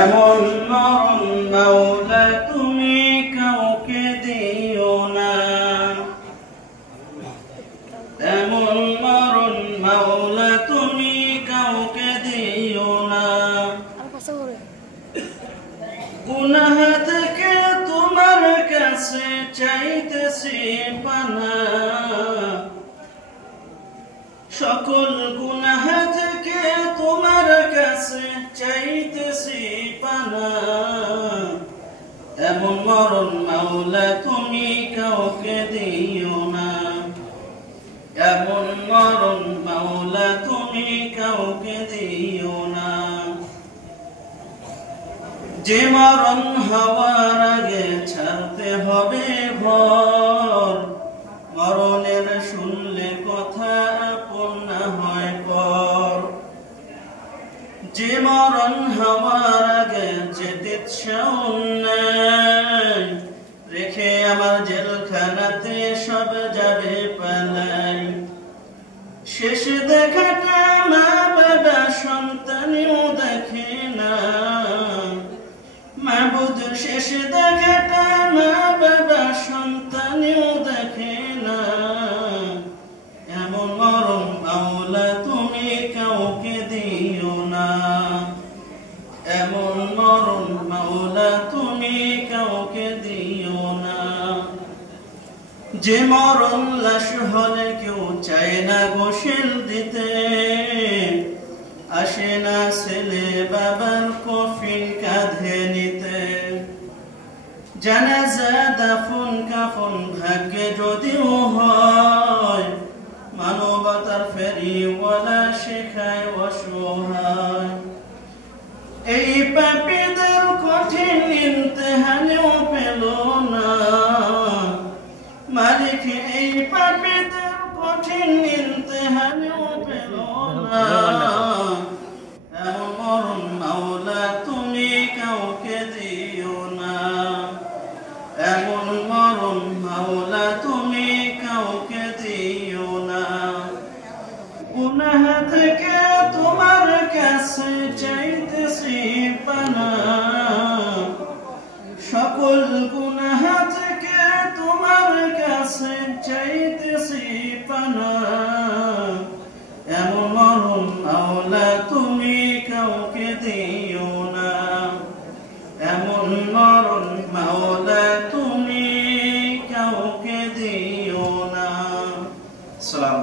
এমন মরণ মাওলা তুমি কাউকে দিও না, এমন মরণ মাওলা তুমি কাউকে দিও না। গুনাহ থেকে তোমার কাছে চাইতেছি পানা, সকল গুনাহ থেকে তোমার কাছে চাইতেছি পানা। এমন মরণ মাওলা তুমি কাউকে দিও না, এমন মরণ মাওলা তুমি কাউকে দিও না। যে মরণ হওয়ার আগে ছাড়তে হবে ঘর, মরণের শুনলে কথা আপন না হয় পর। যে মরণ হওয়ার আগে যেতে নাই, রেখে আমার জেলখানাতে সব যাবে পালাই। শেষ দেখাটা মা বাবা সন্তানেও দেখে না, মাবুদ শেষ দেখাটা মা বাবা সন্তানেও দেখে না। এমন মরণ মাওলা তুমি কাউকে দিও না, এমন মরণ মাওলা তুমি কাউকে দিও না। যে মরণ লাশ হলে কেউ চায় না গোসল দিতে, আসে না ছেলে বাবার কফিন কাঁধে নিতে। জানাজা দাফন কাফন ভাগ্যে যদিও হয়, মানবতার ফেরিওয়ালা শেখায় অসহায়। এই পাপীদের কঠিন ইমতিহানেও পেল না মালিক, এই পাপীদের কঠিন ইমতিহানেও পেল না। এমন মরণ মাওলা তুমি কাউকে দিও না, এমন মরণ মাওলা তুমি কাউকে দিও না। গুনাহ থেকে তোমার কাছে চাইতেছি পানা, সকল গুনাহ থেকে তোমার কাছে চাইতেছি পানা। এমন মরণ মাওলা তুমি কাউকে দিও না, এমন মরণ মাওলা তুমি কাউকে দিও না। সালাম।